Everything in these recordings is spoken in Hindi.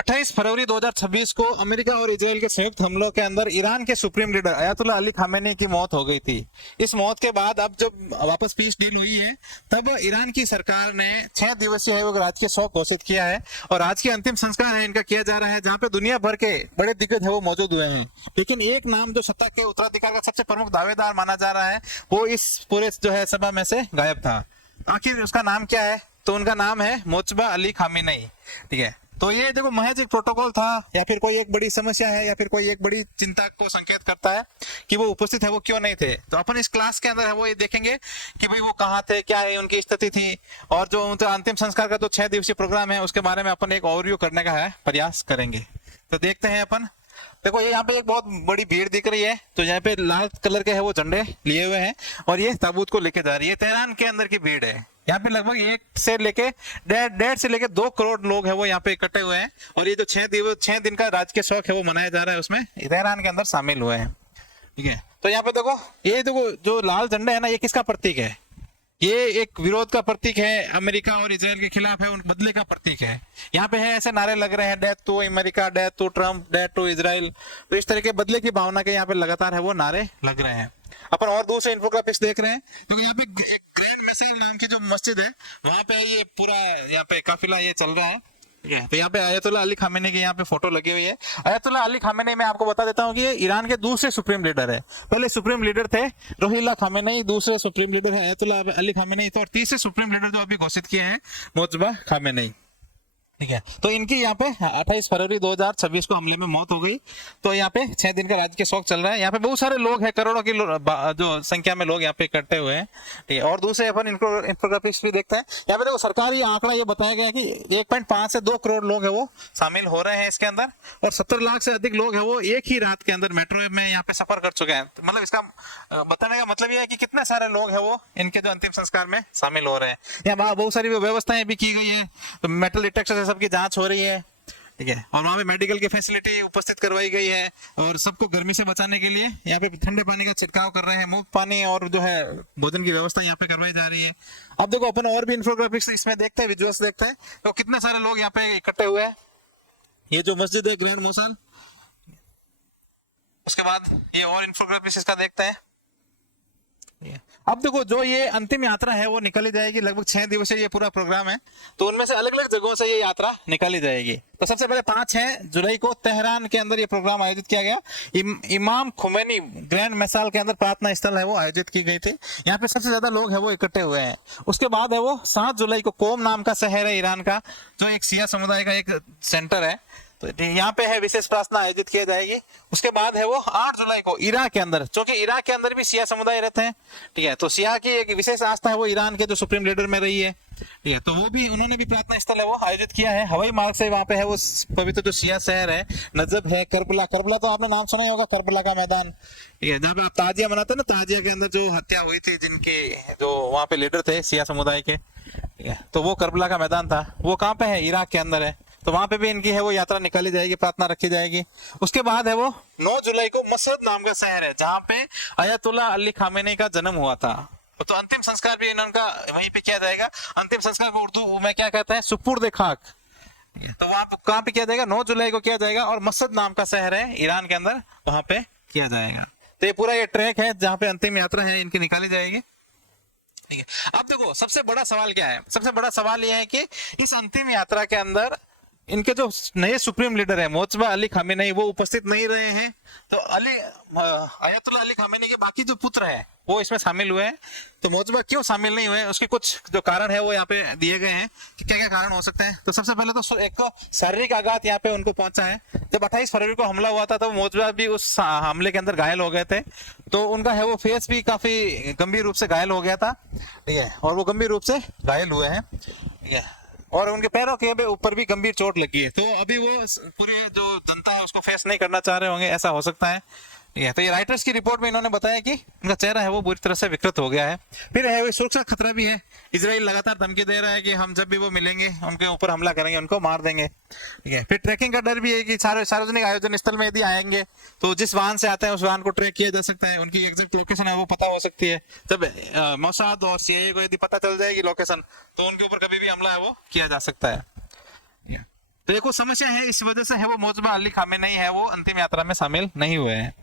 28 फरवरी 2026 को अमेरिका और इजराइल के संयुक्त हमलों के अंदर ईरान के supreme leader Ayatollah Ali Khamenei की मौत हो गई थी। इस मौत के बाद अब जब वापस पीस डील हुई है, तब ईरान की सरकार ने 6 दिवसीय है वो राजकीय शोक घोषित किया है और आज के अंतिम संस्कार है इनका किया जा रहा है, जहाँ पे दुनिया भर के बड़े दिग्गज है वो मौजूद हुए हैं। लेकिन एक नाम जो सत्ता के उत्तराधिकार का सबसे प्रमुख दावेदार माना जा रहा है, वो इस पूरे जो है सभा में से गायब था। आखिर उसका नाम क्या है? तो उनका नाम है मुज्तबा अली खामेनी। ठीक है, तो ये देखो महज एक प्रोटोकॉल था या फिर कोई एक बड़ी समस्या है या फिर कोई एक बड़ी चिंता को संकेत करता है कि वो उपस्थित है वो क्यों नहीं थे। तो अपन इस क्लास के अंदर है वो ये देखेंगे कि भाई वो कहाँ थे, क्या है उनकी स्थिति थी, और जो उनका अंतिम संस्कार का जो 6 दिवसीय प्रोग्राम है उसके बारे में अपन एक ओवरव्यू करने का है प्रयास करेंगे। तो देखते हैं अपन। देखो ये यहाँ पे एक बहुत बड़ी भीड़ दिख रही है, तो यहाँ पे लाल कलर के है वो झंडे लिए हुए हैं और ये ताबूत को लेके जा रही है। तेहरान के अंदर की भीड़ है, यहाँ पे लगभग 1 से लेके 1.5 से लेके 2 करोड़ लोग है वो यहाँ पे इकट्ठे हुए हैं और ये जो 6 दिन का राजकीय शोक है वो मनाया जा रहा है, उसमें तेहरान के अंदर शामिल हुए हैं। ठीक है, तो यहाँ पे देखो ये देखो जो लाल झंडा है ना, ये किसका प्रतीक है? ये एक विरोध का प्रतीक है, अमेरिका और इजराइल के खिलाफ है, उन बदले का प्रतीक है। यहाँ पे है ऐसे नारे लग रहे हैं, death to America, death to Trump, death to Israel. तो इस तरह के बदले की भावना के यहाँ पे लगातार है वो नारे लग रहे हैं। अपन और दूसरे इन्फोग्राफिक्स देख रहे हैं, तो यहाँ पे एक ग्रैंड मिसाइल नाम की जो मस्जिद है वहां पे ये पूरा यहाँ पे काफिला ये चल रहा है। तो यहाँ पे अयतुल्ला अली खामेनी की यहाँ पे फोटो लगी हुई है। अयतुल्ला अली खामेनी मैं आपको बता देता हूँ कि ये ईरान के दूसरे सुप्रीम लीडर है। पहले सुप्रीम लीडर थे रोहिल्ला खामेनी, दूसरे सुप्रीम लीडर है अयतुल्ला अली खामेनी, तो और तीसरे सुप्रीम लीडर जो अभी घोषित किए हैं मुज्तबा खामेनी। ठीक है, तो इनकी यहाँ पे 28 फरवरी 2026 को हमले में मौत हो गई। तो यहाँ पे 6 दिन का राजकीय शोक चल रहा है। यहाँ पे बहुत सारे लोग हैं, करोड़ों की जो संख्या में लोग यहाँ पे इकट्ठे हुए हैं। ठीक है, और दूसरे अपन इंफोग्राफिक्स भी देखते हैं। यहाँ पे देखो सरकारी आंकड़ा ये बताया गया है कि 1.5 से 2 करोड़ लोग है वो शामिल हो रहे हैं इसके अंदर, और 70 लाख से अधिक लोग है वो एक ही रात के अंदर मेट्रो में यहाँ पे सफर कर चुके हैं। तो मतलब इसका बताने का मतलब ये है कि कितने सारे लोग है वो इनके जो अंतिम संस्कार में शामिल हो रहे हैं। यहाँ बहुत सारी व्यवस्थाएं भी की गई है, तो मेटल डिटेक्टर सबकी जांच हो रही है। ठीक है, और वहां पे मेडिकल की फैसिलिटी उपस्थित करवाई गई है, और सबको गर्मी से बचाने के लिए यहाँ पे ठंडे पानी का छिड़काव कर रहे हैं, मुफ्त पानी और जो है भोजन की व्यवस्था यहाँ पे करवाई जा रही है। अब देखो अपन और भी इंफोग्राफिक्स इसमें देखते हैं, विजुअल्स देखते हैं, तो कितने सारे लोग यहाँ पे इकट्ठे हुए हैं। ये जो मस्जिद है ग्रैंड मोसाल, उसके बाद ये और इंफोग्राफिक्स इसका देखते हैं। अब देखो जो ये अंतिम यात्रा है वो निकाली जाएगी, लगभग 6 दिवसीय ये पूरा प्रोग्राम है, तो उनमें से अलग अलग जगहों से ये यात्रा निकाली जाएगी। तो सबसे पहले 5-6 जुलाई को तेहरान के अंदर ये प्रोग्राम आयोजित किया गया। इमाम खुमैनी ग्रैंड मिसाल के अंदर प्रार्थना स्थल है वो आयोजित की गई थी। यहाँ पे सबसे ज्यादा लोग है वो इकट्ठे हुए हैं। उसके बाद है वो 7 जुलाई को कोम नाम का शहर है ईरान का, जो एक शिया समुदाय का एक सेंटर है, तो यहाँ पे है विशेष प्रार्थना आयोजित की जाएगी। उसके बाद है वो 8 जुलाई को इराक के अंदर, क्योंकि इराक के अंदर भी शिया समुदाय रहते हैं। ठीक है, तो शिया की एक विशेष आस्था है वो ईरान के जो सुप्रीम लीडर में रही है। ठीक है, तो वो भी उन्होंने भी प्रार्थना स्थल है वो आयोजित किया है। हवाई मार्ग से वहाँ पे है वो पवित्र जो शिया शहर है नजब है, करबला तो आपने नाम सुना ही होगा, करबला का मैदान। ठीक है, जहाँ पे आप ताजिया मनाते हैं ना, ताजिया के अंदर जो हत्या हुई थी जिनके जो वहाँ पे लीडर थे शिया समुदाय के, ठीक है, तो वो करबला का मैदान था। वो कहाँ पे है? इराक के अंदर है। तो वहां पे भी इनकी है वो यात्रा निकाली जाएगी, प्रार्थना रखी जाएगी। उसके बाद है वो 9 जुलाई को मसद नाम का शहर है, जहाँ पे अयतुल्ला अली खामेनी का जन्म हुआ था। तो अंतिम संस्कार भी इनका वहीं पे किया जाएगा। अंतिम संस्कार को उर्दू में क्या कहते हैं? सुपुर्द खाक। तो वहां कहाँ पे किया जाएगा? 9 जुलाई को किया जाएगा, और मसद नाम का शहर है ईरान के अंदर, वहां पे किया जाएगा। तो ये पूरा ये ट्रैक है जहाँ पे अंतिम यात्रा है इनकी निकाली जाएगी। ठीक है, अब देखो सबसे बड़ा सवाल क्या है? सबसे बड़ा सवाल यह है कि इस अंतिम यात्रा के अंदर इनके जो नए सुप्रीम लीडर है मुज्तबा अली खामेनी वो उपस्थित नहीं रहे हैं। तो अयतुल्ला अली खामेनी के बाकी जो पुत्र है वो इसमें शामिल हुए हैं। तो मुज्तबा क्यों शामिल नहीं हुए, उसके कुछ जो कारण है वो यहाँ पे दिए गए हैं कि क्या क्या कारण हो सकते हैं। तो सबसे पहले तो एक शारीरिक आघात यहाँ पे उनको पहुंचा है। जब 28 फरवरी को हमला हुआ था तो मुज्तबा भी उस हमले के अंदर घायल हो गए थे, तो उनका है वो फेस भी काफी गंभीर रूप से घायल हो गया था। ठीक है, और वो गंभीर रूप से घायल हुए हैं। ठीक है, और उनके पैरों के ऊपर भी गंभीर चोट लगी है। तो अभी वो पूरी जो जनता है उसको फेस नहीं करना चाह रहे होंगे, ऐसा हो सकता है। ठीक है, तो ये राइटर्स की रिपोर्ट में इन्होंने बताया कि उनका चेहरा है वो बुरी तरह से विकृत हो गया है। फिर है वो सुरक्षा खतरा भी है। इजराइल लगातार धमकी दे रहा है कि हम जब भी वो मिलेंगे उनके ऊपर हमला करेंगे, उनको मार देंगे। ठीक है, फिर ट्रैकिंग का डर भी है कि सार्वजनिक आयोजन स्थल में यदि आएंगे तो जिस वाहन से आते हैं उस वाहन को ट्रैक किया जा सकता है, उनकी एग्जैक्ट लोकेशन है वो पता हो सकती है। जब मोसाद और सीआईए को यदि पता चल जाएगी लोकेशन, तो उनके ऊपर कभी भी हमला है वो किया जा सकता है। तो ये कुछ समस्या है, इस वजह से है वो मोजबा अली खामेनेई है वो अंतिम यात्रा में शामिल नहीं हुए हैं।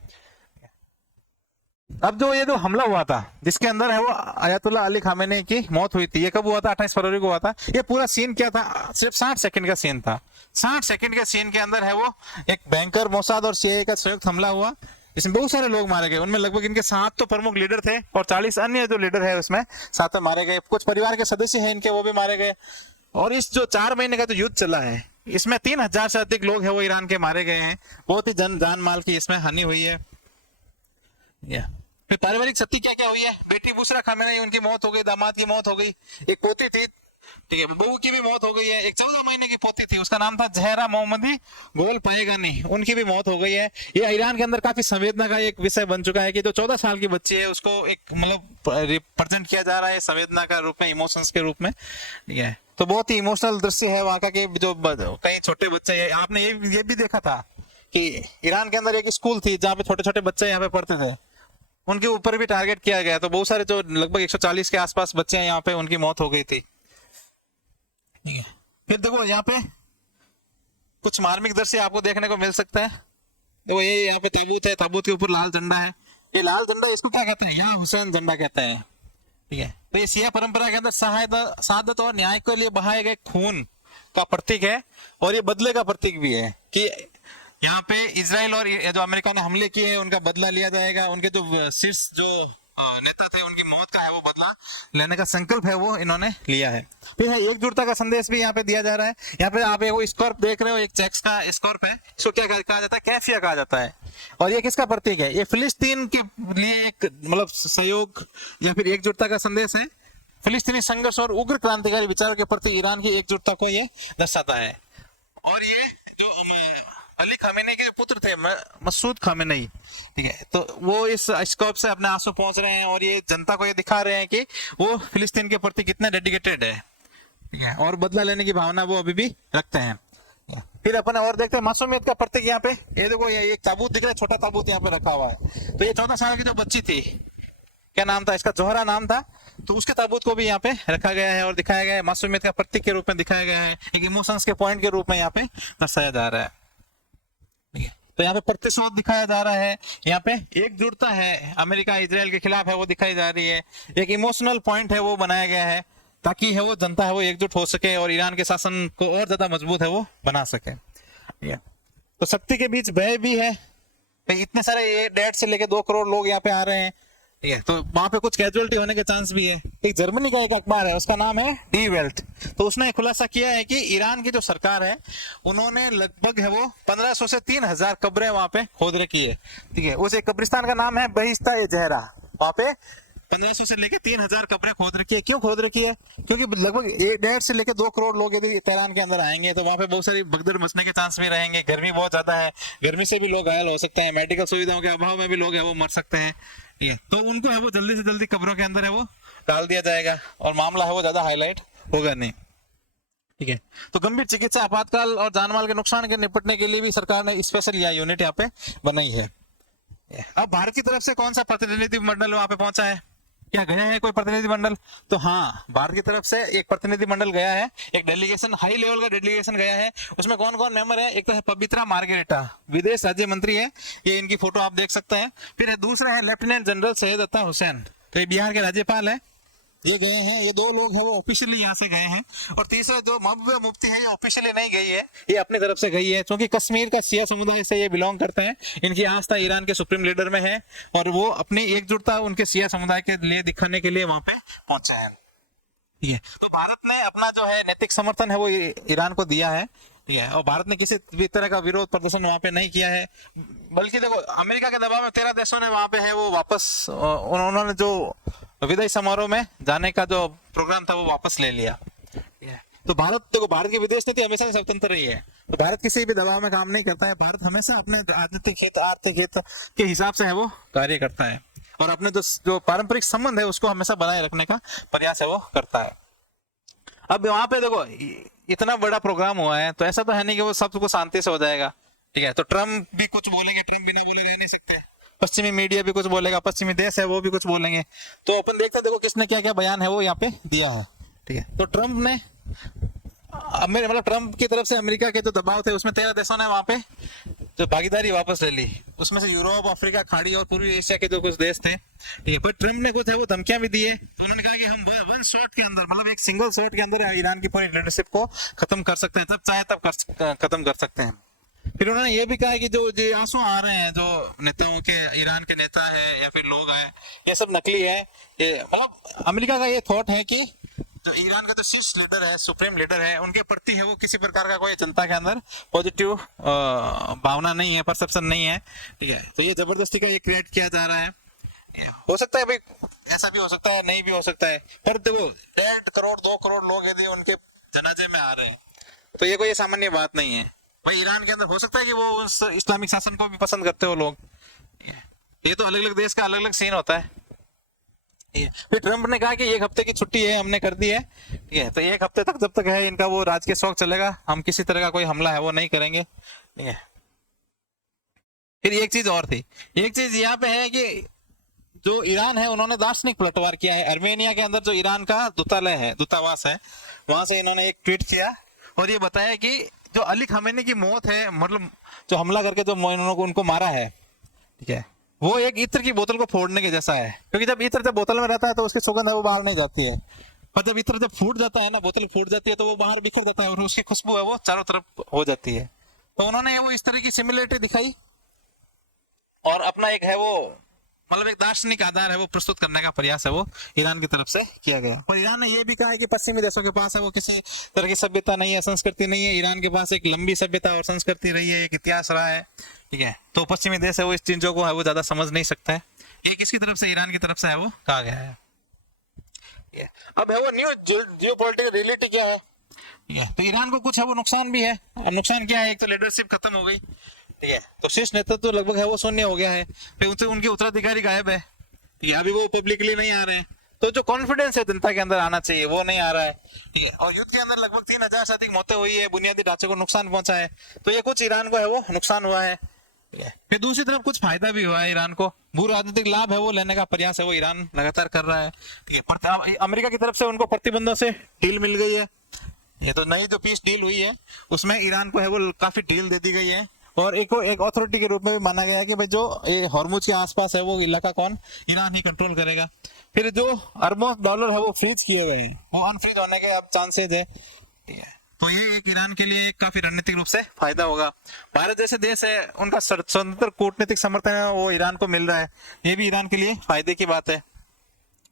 अब जो हमला हुआ था जिसके अंदर है वो अयातुल्ला अली खामेनेई की मौत हुई थी, ये कब हुआ था? 28 फरवरी को हुआ था। ये पूरा सीन क्या था? सिर्फ 60 सेकंड का सीन था। 60 सेकंड के सीन के अंदर है वो एक बैंकर, मोसाद और सीआईए का संयुक्त हमला हुआ। इसमें बहुत सारे लोग मारे गए, उनमें लगभग इनके 7 तो प्रमुख लीडर थे और 40 अन्य जो लीडर है उसमें साथ में मारे गए। कुछ परिवार के सदस्य हैं इनके, वो भी मारे गए। और इस जो 4 महीने का जो युद्ध चला है इसमें 3000 से अधिक लोग है वो ईरान के मारे गए हैं। बहुत ही जान माल की इसमें हानि हुई है। फिर पारिवारिक क्षति क्या क्या हुई है? बेटी बुशरा खामेनेई, उनकी मौत हो गई, दामाद की मौत हो गई, एक पोती थी, ठीक है, बहू की भी मौत हो गई है, एक 14 महीने की पोती थी, उसका नाम था जहरा मोहम्मदी गोल पाएगानी, उनकी भी मौत हो गई है। ये ईरान के अंदर काफी संवेदना का एक विषय बन चुका है कि जो 14 साल की बच्ची है उसको एक मतलब रिप्रेजेंट किया जा रहा है संवेदना का रूप में, इमोशंस के रूप में, ठीक है। तो बहुत ही इमोशनल दृश्य है वहां का कि जो कई छोटे बच्चे हैं। आपने ये भी देखा था कि ईरान के अंदर एक स्कूल थी जहाँ पे छोटे छोटे बच्चे यहाँ पे पढ़ते थे, उनके ऊपर भी टारगेट किया गया। तो बहुत सारे जो लगभग 140 के आसपास बच्चे हैं यहाँ पे, उनकी मौत हो गई थी, ठीक है। फिर देखो यहाँ पे कुछ मार्मिक दृश्य आपको देखने को मिल सकता है। देखो ये यहाँ पे ताबूत है, ताबूत के ऊपर लाल झंडा है। ये लाल झंडा इसको क्या कहते हैं? यहाँ हुसैन झंडा कहते हैं, ठीक है। तो ये शिया परंपरा के अंदर शहादत और न्याय के लिए बहाए गए खून का प्रतीक है और ये बदले का प्रतीक भी है कि यहाँ पे इजराइल और जो अमेरिका ने हमले किए हैं उनका बदला लिया जाएगा। उनके जो शीर्ष जो नेता थे उनकी मौत का है वो बदला लेने का संकल्प है वो इन्होंने लिया है। फिर है एकजुटता का संदेश भी यहाँ पे दिया जा रहा है। यहाँ पे आप वो स्कॉर्प देख रहे हो, एक चेक्स का स्कॉर्प है, इसको क्या कहा जाता है? कैफिया कहा जाता है। और ये किसका प्रतीक है? ये फिलिस्तीन के लिए एक मतलब सहयोग या फिर एकजुटता का संदेश है। फिलिस्तीनी संघर्ष और उग्र क्रांतिकारी विचारों के प्रति ईरान की एकजुटता को ये दर्शाता है। और ये जो अली खामेनेई के पुत्र थे मसूद खामेनेई, ठीक है, तो वो इस स्कोप से अपने आंसू पहुंच रहे हैं और ये जनता को ये दिखा रहे हैं कि वो फिलिस्तीन के प्रति कितने डेडिकेटेड है, ठीक है, और बदला लेने की भावना वो अभी भी रखते हैं। फिर अपन और देखते हैं मासूमियत का प्रतीक यहाँ पे। ये देखो ये एक ताबूत दिख रहा है, छोटा ताबूत यहाँ पे रखा हुआ है। तो ये 14 साल की जो बच्ची थी, क्या नाम था इसका? जोहरा नाम था। तो उसके ताबूत को भी यहाँ पे रखा गया है और दिखाया गया है, मासूमियत का प्रतीक के रूप में दिखाया गया है, एक इमोशंस के पॉइंट के रूप में यहाँ पे दर्शाया जा रहा है। तो यहाँ पे प्रतिशोध दिखाया जा रहा है, यहाँ पे एकजुटता है अमेरिका इजराइल के खिलाफ है वो दिखाई जा रही है, एक इमोशनल पॉइंट है वो बनाया गया है ताकि है वो जनता है वो एकजुट हो सके और ईरान के शासन को और ज्यादा मजबूत है वो बना सके। तो शक्ति के बीच भय भी है, इतने सारे 1.5 से लेके 2 करोड़ लोग यहाँ पे आ रहे हैं, ठीक है, तो वहां पे कुछ कैजुअलिटी होने के चांस भी है। एक जर्मनी का एक अखबार है, उसका नाम है डी वेल्ट, तो उसने खुलासा किया है कि ईरान की जो सरकार है उन्होंने लगभग है वो 1500 से 3000 कब्रें वहां पे खोद रखी है, ठीक है। उस एक कब्रिस्तान का नाम है बहिश्ता ए जहरा, वहां पे 1500 से लेके 3000 कब्रें खोद रखी है। क्यों खोद रखी है? क्योंकि लगभग 1.5 से लेके 2 करोड़ लोग यदि तेहरान के अंदर आएंगे तो वहां पे बहुत सारी भगदड़ मचने के चांस भी रहेंगे। गर्मी बहुत ज्यादा है, गर्मी से भी लोग घायल हो सकते हैं, मेडिकल सुविधाओं के अभाव में भी लोग है वो मर सकते हैं, ठीक है। तो उनको है वो जल्दी से जल्दी कब्रों के अंदर है वो डाल दिया जाएगा और मामला है वो ज्यादा हाईलाइट होगा नहीं, ठीक है। तो गंभीर चिकित्सा, आपातकाल और जानमाल के नुकसान के निपटने के लिए भी सरकार ने स्पेशल यह यूनिट यहाँ पे बनाई है। अब भारत की तरफ से कौन सा प्रतिनिधि मंडल वहां पे पहुंचा है? क्या गया है कोई प्रतिनिधि मंडल? तो हाँ, भारत की तरफ से एक प्रतिनिधि मंडल गया है, एक डेलीगेशन, हाई लेवल का डेलीगेशन गया है। उसमें कौन कौन मेंबर है? एक तो है पवित्रा मार्गरेटा, विदेश राज्य मंत्री है, ये इनकी फोटो आप देख सकते हैं। फिर है दूसरा है लेफ्टिनेंट जनरल सैयद अता हुसैन, तो ये बिहार के राज्यपाल है, ये गए हैं। ये 2 लोग हैं वो ऑफिशियली यहाँ से गए हैं। और तीसरा जो महबूबा मुफ्ती है ये ऑफिशियली नहीं गई है, ये अपनी तरफ से गई है क्योंकि कश्मीर का शिया समुदाय से ये बिलोंग करते हैं, इनकी आस्था ईरान के सुप्रीम लीडर में है और वो अपनी एकजुटता उनके शिया समुदाय के लिए दिखाने के लिए वहां पे पहुंचे हैं, ठीक है। तो भारत ने अपना जो है नैतिक समर्थन है वो ईरान को दिया है, ठीक है, और भारत ने किसी भी तरह का विरोध प्रदर्शन वहां पे नहीं किया है। बल्कि देखो अमेरिका के दबाव में 13 देशों ने वहां पे है वो वापस उन्होंने जो विदाई समारोह में जाने का जो प्रोग्राम था वो वापस ले लिया। तो भारत, देखो भारत की विदेश नीति हमेशा स्वतंत्र रही है, तो भारत किसी भी दबाव में काम नहीं करता है। भारत हमेशा अपने राजनीतिक हित, आर्थिक हित के हिसाब से है वो कार्य करता है और अपने जो पारंपरिक संबंध है उसको हमेशा बनाए रखने का प्रयास है वो करता है। अब वहां पे देखो इतना बड़ा प्रोग्राम हुआ है तो ऐसा तो है नहीं कि वो सबको शांति से हो जाएगा, ठीक है। तो ट्रम्प भी कुछ बोलेंगे, ट्रम्प बिना बोले रह नहीं सकते, पश्चिमी मीडिया भी कुछ बोलेगा, पश्चिमी देश है वो भी कुछ बोलेंगे। तो अपन देखते हैं देखो किसने क्या क्या बयान है वो यहाँ पे दिया है, ठीक है। तो ट्रम्प ने मतलब ट्रम्प की तरफ से अमेरिका के जो दबाव थे उसमें 13 देशों ने वहां पे जो भागीदारी वापस ले ली, उसमें से यूरोप, अफ्रीका, खाड़ी और पूर्वी एशिया के जो कुछ देश थे, ठीक है। पर ट्रम्प ने कुछ है वो धमकियां भी दी है, तो उन्होंने कहा कि हम वन शॉट के अंदर, मतलब एक सिंगल शॉट के अंदर ईरान की पूरी लीडरशिप को खत्म कर सकते हैं, जब चाहे तब खत्म कर सकते हैं। फिर उन्होंने ये भी कहा है कि जो आंसू आ रहे हैं जो नेताओं के, ईरान के नेता है या फिर लोग हैं, ये सब नकली है। ये मतलब अमेरिका का ये थॉट है कि जो ईरान का जो शीर्ष लीडर है, सुप्रीम लीडर है, उनके प्रति है वो किसी प्रकार का कोई जनता के अंदर पॉजिटिव भावना नहीं है, परसेप्शन नहीं है, ठीक है। तो ये जबरदस्ती का ये क्रिएट किया जा रहा है। हो सकता है भाई, ऐसा भी हो सकता है, नहीं भी हो सकता है, पर देखो 1.5 करोड़ 2 करोड़ लोग यदि उनके जनाजे में आ रहे हैं तो ये कोई सामान्य बात नहीं है भाई। ईरान के अंदर हो सकता है कि वो उस इस्लामिक शासन को भी पसंद करते हो लोग, ये तो अलग अलग देश का अलग अलग सीन होता है। फिर ट्रम्प ने कहा कि 1 हफ्ते की छुट्टी है, हमने कर दी है, ठीक है। तो 1 हफ्ते तक जब तक है इनका वो राजकीय शौक चलेगा, हम किसी तरह का कोई हमला है वो नहीं करेंगे, ठीक है। फिर एक चीज और थी, एक चीज यहाँ पे है कि जो ईरान है उन्होंने दार्शनिक पलटवार किया है। अर्मेनिया के अंदर जो ईरान का दूतालय है, दूतावास है, वहां से इन्होंने एक ट्वीट किया और ये बताया कि जो अली खामेनी की मौत है, मतलब जो हमला करके जो उनको मारा है, ठीक है, वो एक इत्र की बोतल को फोड़ने के जैसा है। क्योंकि जब इत्र जब बोतल में रहता है तो उसकी सुगंध है वो बाहर नहीं जाती है, पर जब इत्र जब फूट जाता है ना, बोतल फूट जाती है तो वो बाहर बिखर जाता है और उसकी खुशबू है वो चारों तरफ हो जाती है। तो उन्होंने वो इस तरह की सिमिलरिटी दिखाई और अपना एक है वो, मतलब एक दार्शनिक आधार है वो प्रस्तुत करने का प्रयास है वो ईरान की तरफ से किया गया। पर ईरान ने ये भी कहा है कि पश्चिमी देशों के पास है वो किसी तरह की सभ्यता नहीं है, संस्कृति नहीं है। ईरान के पास एक लंबी सभ्यता और संस्कृति रही है, एक इतिहास रहा है, ठीक है। तो पश्चिमी देश है वो इस चीजों को है वो ज्यादा समझ नहीं सकता है। ये किसकी तरफ से, ईरान की तरफ से है वो कहा गया है। अब है वो न्यू जियोपॉलिटिकल रियलिटी क्या है, तो ईरान को कुछ है वो नुकसान भी है। नुकसान क्या है, एक तो लीडरशिप खत्म हो गई, ठीक है, तो शीर्ष नेतृत्व तो लगभग है वो शून्य हो गया है। फिर उनसे उनके उत्तराधिकारी गायब है, ठीक है, अभी वो पब्लिकली नहीं आ रहे हैं, तो जो कॉन्फिडेंस है जनता के अंदर आना चाहिए वो नहीं आ रहा है, ठीक है। और युद्ध के अंदर लगभग 3000 से अधिक मौतें हुई है, बुनियादी ढांचे को नुकसान पहुंचा है, तो ये कुछ ईरान को है वो नुकसान हुआ है, ठीक है। फिर दूसरी तरफ कुछ फायदा भी हुआ है ईरान को, भू राजनीतिक लाभ है वो लेने का प्रयास है वो ईरान लगातार कर रहा है, ठीक है। अमेरिका की तरफ से उनको प्रतिबंधों से डील मिल गई है, ये तो नई जो पीस डील हुई है उसमें ईरान को है वो काफी डील दे दी गई है। और एक अथॉरिटी के रूप में भी माना गया है कि भाई जो ये हॉर्मुज के आसपास है वो इलाका कौन, ईरान ही कंट्रोल करेगा। फिर जो अरबों डॉलर है वो फ्रीज किए हुए हैं, वो अनफ्रीज होने के अब चांसेज है, तो ये एक ईरान के लिए काफी रणनीतिक रूप से फायदा होगा। भारत जैसे देश है उनका स्वतंत्र कूटनीतिक समर्थन है वो ईरान को मिल रहा है, ये भी ईरान के लिए फायदे की बात है,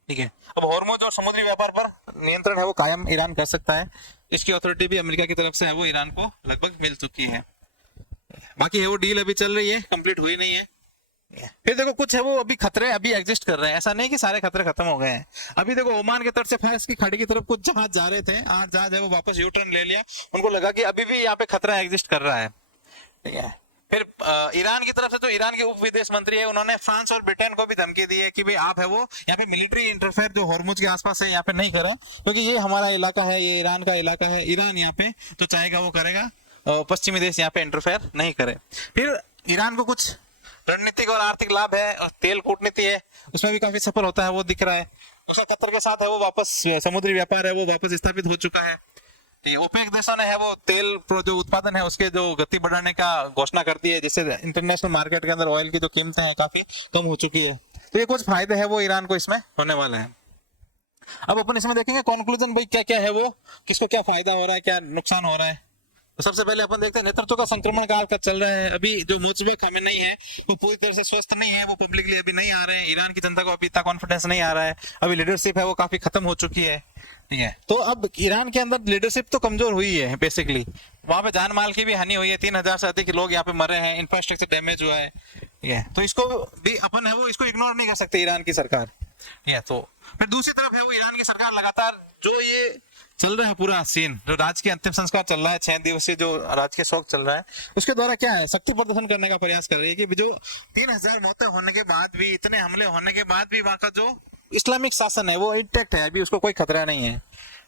ठीक है। अब हॉर्मुज और समुद्री व्यापार पर नियंत्रण है वो कायम ईरान कर सकता है, इसकी अथॉरिटी भी अमेरिका की तरफ से है वो ईरान को लगभग मिल चुकी है। बाकी है वो डील अभी चल रही है, कंप्लीट हुई नहीं है। फिर देखो कुछ है वो अभी खतरे अभी एग्जिस्ट कर रहे हैं, ऐसा नहीं कि सारे खतरे खत्म हो गए हैं। अभी देखो ओमान के तट से फारस की खाड़ी की तरफ कुछ जहाज जा रहे थे, 8 जहाज है वो वापस यू टर्न ले लिया, उनको लगा कि अभी भी यहाँ पे खतरा एग्जिस्ट कर रहा है, ठीक है। फिर ईरान की तरफ से जो ईरान के उप विदेश मंत्री है उन्होंने फ्रांस और ब्रिटेन को भी धमकी दी है कि भाई आप है वो यहाँ पे मिलिट्री इंटरफेयर जो हॉर्मुज के आसपास है यहाँ पे नहीं करें, क्योंकि ये हमारा इलाका है, ये ईरान का इलाका है, ईरान यहाँ पे जो चाहेगा वो करेगा, पश्चिमी देश यहाँ पे इंटरफेयर नहीं करे। फिर ईरान को कुछ रणनीतिक और आर्थिक लाभ है, और तेल कूटनीति है उसमें भी काफी सफल होता है वो दिख रहा है। उसका कतर के साथ है वो वापस समुद्री व्यापार है वो वापस स्थापित हो चुका है, ओपेक देशों ने है वो तेल जो उत्पादन है उसके जो गति बढ़ाने का घोषणा कर दी है, जिससे इंटरनेशनल मार्केट के अंदर ऑयल की जो कीमतें हैं काफी कम हो चुकी है। तो ये कुछ फायदे हैं वो ईरान को इसमें होने वाले हैं। अब अपन इसमें देखेंगे कंक्लूजन भाई क्या क्या है वो, किसको क्या फायदा हो रहा है, क्या नुकसान हो रहा है। तो सबसे पहले अपन देखते हैं नेतृत्व का संक्रमण काल का चल रहा है। अभी जो मुजबे खामेनेई है वो पूरी तरह से स्वस्थ नहीं है, वो पब्लिकली अभी नहीं आ रहे हैं, ईरान की जनता को अभी इतना कॉन्फिडेंस नहीं आ रहा है, अभी लीडरशिप है वो काफी खत्म हो चुकी है, ठीक है। तो अब ईरान के अंदर लीडरशिप तो कमजोर हुई है बेसिकली, वहां पे जान माल की भी हानि हुई है, 3000 से अधिक लोग यहाँ पे मरे हैं, इंफ्रास्ट्रक्चर डैमेज हुआ है, ठीक है। तो इसको भी अपन है वो इसको इग्नोर नहीं कर सकते ईरान की सरकार, ठीक है। तो फिर दूसरी तरफ है वो ईरान की सरकार लगातार जो ये चल रहा है पूरा सीन, जो राजकीय अंतिम संस्कार चल रहा है, 6 दिवसीय जो राजकीय शोक चल रहा है, उसके द्वारा क्या है शक्ति प्रदर्शन करने का प्रयास कर रही है कि जो 3000 मौतें होने के बाद भी, इतने हमले होने के बाद भी वहां का जो इस्लामिक शासन है वो इंटैक्ट है, अभी उसको कोई खतरा नहीं है,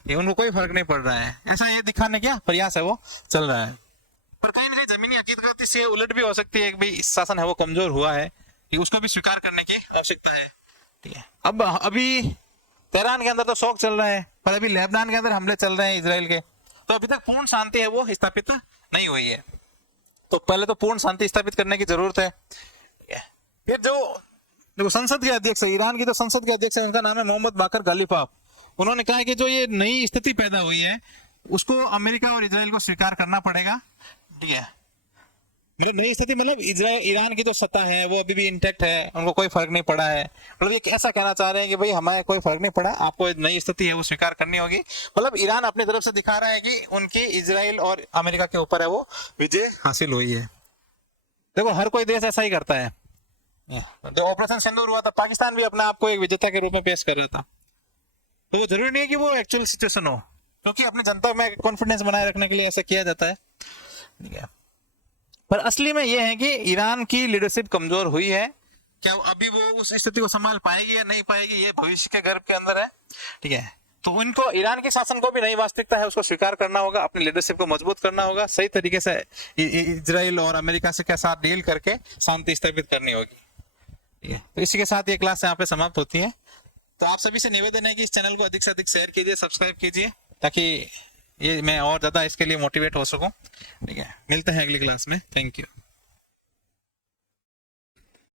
ये उनको कोई फर्क नहीं पड़ रहा है, ऐसा ये दिखाने का प्रयास है वो चल रहा है। पर कहीं ना कहीं जमीनी हकीकत से उलट भी हो सकती है कि भाई इस शासन है वो कमजोर हुआ है, कि उसको भी स्वीकार करने की आवश्यकता है, ठीक है। अब अभी तेहरान के अंदर तो शौक चल रहा है, पर अभी लेबनान के अंदर हमले चल रहे हैं इसराइल के, तो अभी तक पूर्ण शांति है वो स्थापित नहीं हुई है। तो पहले तो पूर्ण शांति स्थापित करने की जरूरत है। फिर जो देखो संसद के अध्यक्ष है, ईरान की जो संसद के अध्यक्ष है उनका नाम है मोहम्मद बाकर गालिबाफ। उन्होंने कहा कि जो ये नई स्थिति पैदा हुई है उसको अमेरिका और इजराइल को स्वीकार करना पड़ेगा। ठीक है, मतलब नई स्थिति मतलब इजराइल ईरान की जो सत्ता है वो अभी भी इंटैक्ट है, उनको कोई फर्क नहीं पड़ा है। मतलब ये ऐसा कहना चाह रहे हैं कि भाई हमारे कोई फर्क नहीं पड़ा, आपको नई स्थिति है वो स्वीकार करनी होगी। मतलब ईरान अपनी तरफ से दिखा रहा है कि उनकी इजराइल और अमेरिका के ऊपर है वो विजय हासिल हुई है। देखो हर कोई देश ऐसा ही करता है। जो ऑपरेशन सिंदूर हुआ था, पाकिस्तान भी अपने आप को एक विजेता के रूप में पेश कर रहा था। तो वो जरूरी नहीं है कि वो एक्चुअल सिचुएशन हो, क्योंकि अपनी जनता में कॉन्फिडेंस बनाए रखने के लिए ऐसा किया जाता है। ठीक है, पर असली में ये है कि ईरान की लीडरशिप कमजोर हुई है। क्या अभी वो उस स्थिति को संभाल पाएगी या नहीं पाएगी, ये भविष्य के गर्भ के अंदर है। ठीक है, तो इनको ईरान के शासन को भी नई वास्तविकता है उसको स्वीकार करना होगा, अपनी लीडरशिप को मजबूत करना होगा, सही तरीके से इजराइल और अमेरिका से के साथ डील करके शांति स्थापित करनी होगी। ठीक है, तो इसी के साथ ये क्लास यहाँ पे समाप्त होती है। तो आप सभी से निवेदन है कि इस चैनल को अधिक से अधिक शेयर कीजिए, सब्सक्राइब कीजिए, ताकि ये मैं और ज्यादा इसके लिए मोटिवेट हो सकूं। ठीक है, मिलते हैं अगली क्लास में। Thank you.